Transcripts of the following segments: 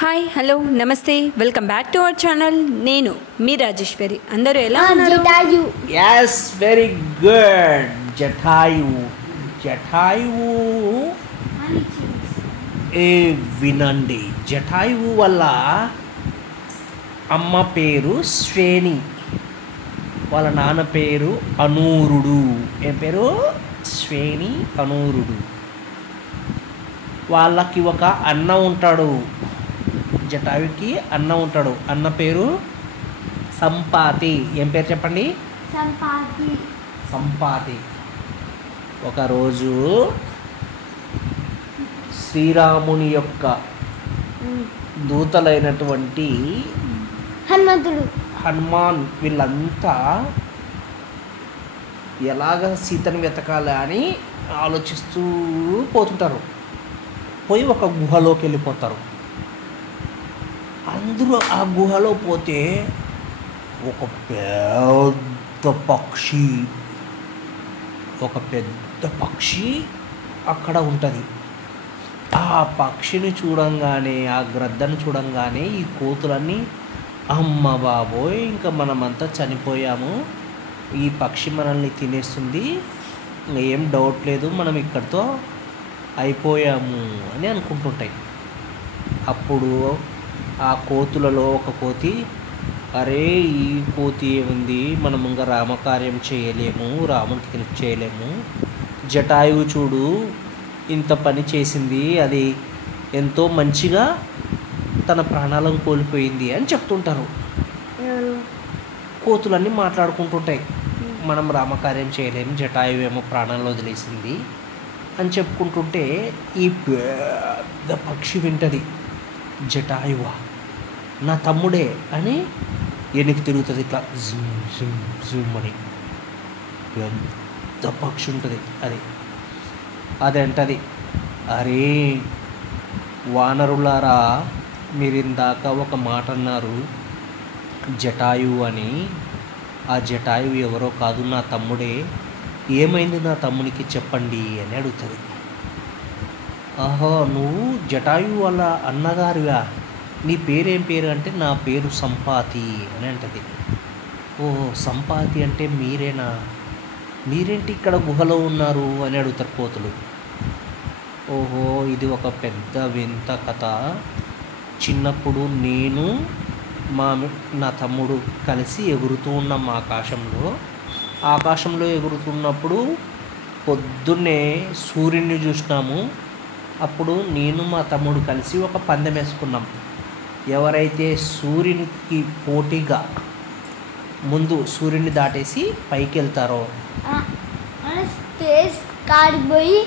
Hi hello నమస్తే welcome back to our channel. నేను మీ రాజేశ్వరి. అందరూ ఎలా ఉన్నారు? yes very good Jatayu Jatayu వినండి. జటాయువు వల్ల అమ్మ పేరు శ్రేణి, వాళ్ళ నాన్న పేరు అనూరుడు. ఏం పేరు? శ్రేణి అనూరుడు. వాళ్ళకి ఒక అన్న ఉంటాడు. జటాయువుకి అన్న ఉంటాడు. అన్న పేరు సంపాతి. ఏం పేరు చెప్పండి? సంపాతి. ఒకరోజు శ్రీరాముని యొక్క దూతలైనటువంటి హనుమాన్ వీళ్ళంతా ఎలాగ సీతను వెతకాలి అని ఆలోచిస్తూ పోతుంటారు. పోయి ఒక గుహలోకి వెళ్ళిపోతారు. అందరూ ఆ గుహలో పోతే ఒక పెద్ద పక్షి అక్కడ ఉంటుంది. ఆ పక్షిని చూడంగానే, ఆ గ్రద్దను చూడంగానే ఈ కోతులన్నీ అమ్మ బాబోయ్ ఇంకా మనమంతా చనిపోయాము, ఈ పక్షి మనల్ని తినేస్తుంది, ఏం డౌట్ లేదు, మనం ఇక్కడితో అయిపోయాము అని అనుకుంటుంటాయి. అప్పుడు ఆ కోతులలో ఒక కోతి, అరే ఈ కోతి ఏముంది, మనం ఇంకా రామకార్యం చేయలేము, రామునికి హెల్ప్ చేయలేము, జటాయువు చూడు ఇంత పని చేసింది, అది ఎంతో మంచిగా తన ప్రాణాలను కోల్పోయింది అని చెప్తుంటారు. కోతులన్నీ మాట్లాడుకుంటుంటాయి, మనం రామకార్యం చేయలేము, జటాయువు ఏమో ప్రాణాలను వదిలేసింది అని చెప్పుకుంటుంటే ఈ పెద్ద పక్షి వింటది, జటాయువా నా తమ్ముడే అని వెనక్కి తిరుగుతుంది, ఇట్లా జూమ్ జూమ్ జూమ్ అని. పెద్ద పక్షి ఉంటుంది అది. అదంటది, అరే వానరులారా, మీరు ఇందాక ఒక మాట అన్నారు జటాయువు అని. ఆ జటాయువు ఎవరో కాదు, నా తమ్ముడే. ఏమైంది నా తమ్మునికి చెప్పండి అని అడుగుతుంది. ఆహో, నువ్వు జటాయువు వాళ్ళ అన్నగారివా, నీ పేరేం పేరు అంటే నా పేరు సంపాతి అని అంటది. ఓహో సంపాతి అంటే మీరేనా, మీరేంటి ఇక్కడ గుహలో ఉన్నారు అని అడుగుతారు కోతులు. ఓహో ఇది ఒక పెద్ద వింత కథ. చిన్నప్పుడు నేను నా తమ్ముడు కలిసి ఎగురుతూ ఉన్నాం ఆకాశంలో ఎగురుతున్నప్పుడు పొద్దున్నే సూర్యుడిని చూసినాము. అప్పుడు నేను మా తమ్ముడు కలిసి ఒక పందెం వేసుకున్నాం. ఎవరైతే సూర్యునికి పోటీగా ముందు సూర్యుని దాటేసి పైకి వెళ్తారో, స్పేస్ కాడిపోయి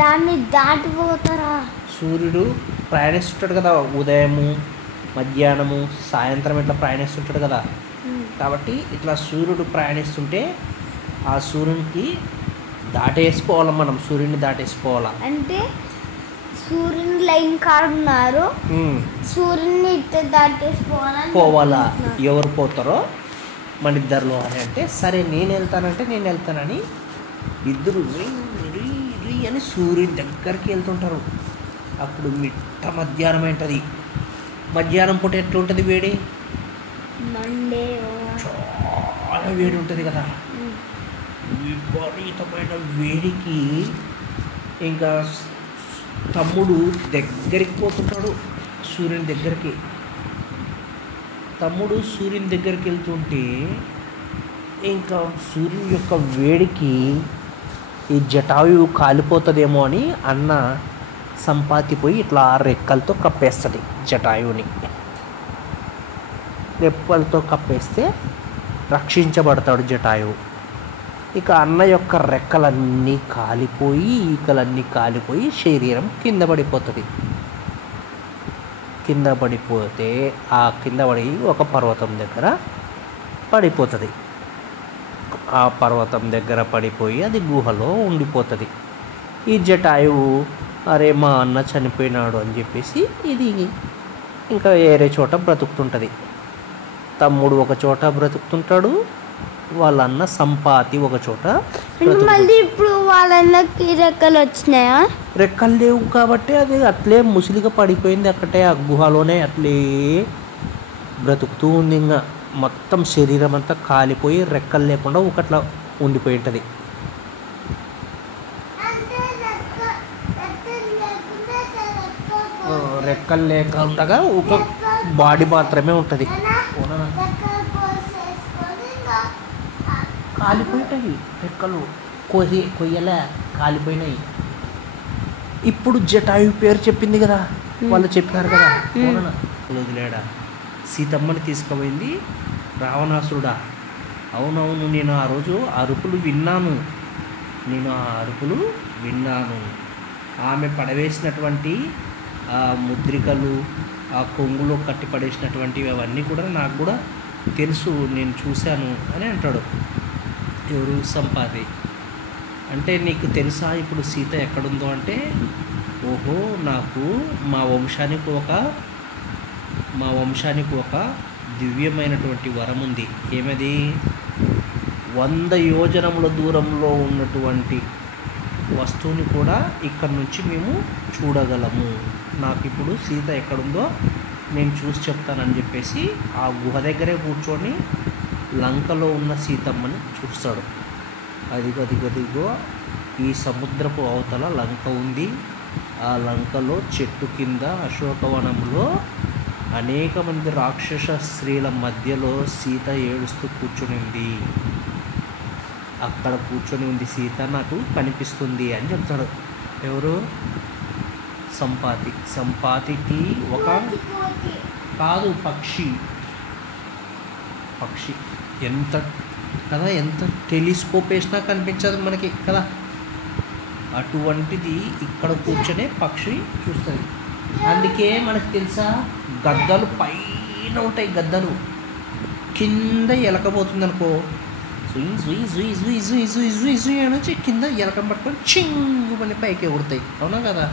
దాన్ని దాటిపోతారా. సూర్యుడు ప్రయాణిస్తుంటాడు కదా, ఉదయము మధ్యాహ్నము సాయంత్రం ఇట్లా ప్రయాణిస్తుంటాడు కదా. కాబట్టి ఇట్లా సూర్యుడు ప్రయాణిస్తుంటే ఆ సూర్యునికి దాటేసుకోవాలి, మనం సూర్యుని దాటేసుకోవాలా. అంటే సూర్యుని లైన్ కాడున్నారు, సూర్యుని ఇట్లా దాటేసుకోవాలా. ఎవరు పోతారో మన ఇద్దరిలో అని అంటే, సరే నేను వెళ్తానని ఇద్దరు రీ అని సూర్యుని దగ్గరికి వెళ్తుంటారు. అప్పుడు మిట్ట మధ్యాహ్నం ఏంటది, మధ్యాహ్నం పూట ఎట్లుంటుంది వేడి, చాలా వేడి ఉంటుంది కదా. విపరీతమైన వేడికి ఇంకా తమ్ముడు దగ్గరికి పోతుంటాడు సూర్యుని దగ్గరికి. తమ్ముడు సూర్యుని దగ్గరికి వెళ్తుంటే ఇంకా సూర్యుని యొక్క వేడికి ఈ జటాయువు కాలిపోతుందేమో అని అన్న సంపాతి పోయి ఇట్లా రెక్కలతో కప్పేస్తుంది జటాయువుని. రెక్కలతో కప్పేస్తే రక్షించబడతాడు జటాయువు. ఇక అన్న యొక్క రెక్కలన్నీ కాలిపోయి, ఈకలన్నీ కాలిపోయి శరీరం కింద పడిపోతుంది. కింద పడిపోతే ఆ కింద పడి ఒక పర్వతం దగ్గర పడిపోతుంది. ఆ పర్వతం దగ్గర పడిపోయి అది గుహలో ఉండిపోతుంది. ఈ జటాయువు అరే మా అన్న చనిపోయినాడు అని చెప్పేసి ఇది ఇంకా వేరే చోట బ్రతుకుతుంటుంది. తమ్ముడు ఒక చోట బ్రతుకుతుంటాడు, వాళ్ళ అన్న సంపాతి ఒక చోట. మళ్ళీ ఇప్పుడు వాళ్ళ అన్నకి రెక్కలు వచ్చినాయా? రెక్కలు లేవు కాబట్టి అది అట్లే ముసిలిగా పడిపోయింది అక్కడే ఆ గుహలోనే అట్లే బ్రతుకుతూ ఉంది. ఇంకా మొత్తం శరీరం అంతా కాలిపోయి రెక్కలు లేకుండా ఒకట్లా ఉండిపోయి ఉంటుంది. రెక్కలు లేకుండా ఒక బాడీ మాత్రమే ఉంటుంది. కాలిపోయినాయి రెక్కలు, కొయ్యలే కాలిపోయినాయి. ఇప్పుడు జటాయు పేరు చెప్పింది కదా, వాళ్ళు చెప్పినారు కదా, వదిలేడా సీతమ్మని తీసుకుపోయింది రావణాసురుడా. అవునవును, నేను ఆ రోజు అరుపులు విన్నాను, ఆమె పడవేసినటువంటి ఆ ముద్రికలు, ఆ కొంగులో కట్టి పడేసినటువంటివి అవన్నీ కూడా నాకు కూడా తెలుసు, నేను చూశాను అని అంటాడు. ఎవరు? సంపాతి. అంటే నీకు తెలుసా ఇప్పుడు సీత ఎక్కడుందో అంటే, ఓహో నాకు మా వంశానికి ఒక దివ్యమైనటువంటి వరం ఉంది. ఏమది? 100 యోజనముల దూరంలో ఉన్నటువంటి వస్తువుని కూడా ఇక్కడి నుంచి మేము చూడగలము. నాకు ఇప్పుడు సీత ఎక్కడుందో నేను చూసి చెప్తానని చెప్పేసి ఆ గుహ దగ్గరే కూర్చొని లంకలో ఉన్న సీతమ్మని చూస్తాడు. అదిగో ఈ సముద్రపు అవతల లంక ఉంది. ఆ లంకలో చెట్టు కింద అశోకవనంలో అనేక మంది రాక్షస స్త్రీల మధ్యలో సీత ఏడుస్తూ కూర్చునింది. అక్కడ కూర్చొని ఉంది సీత, నాకు కనిపిస్తుంది అని చెప్తాడు. ఎవరు? సంపాతి. సంపాతికి ఒక కాదు పక్షి ఎంత టెలిస్కోప్ వేసినా కనిపించదు మనకి కదా, అటువంటిది ఇక్కడ కూర్చొనే పక్షి చూస్తుంది. అందుకే మనకు తెలుసా, గద్దలు పైన ఉంటాయి, గద్దలు కింద ఎలకపోతుంది అనుకో, అని కింద ఎలకం పట్టుకొని చింగు పని పైకి ఎగురుతాయి. అవునా కదా?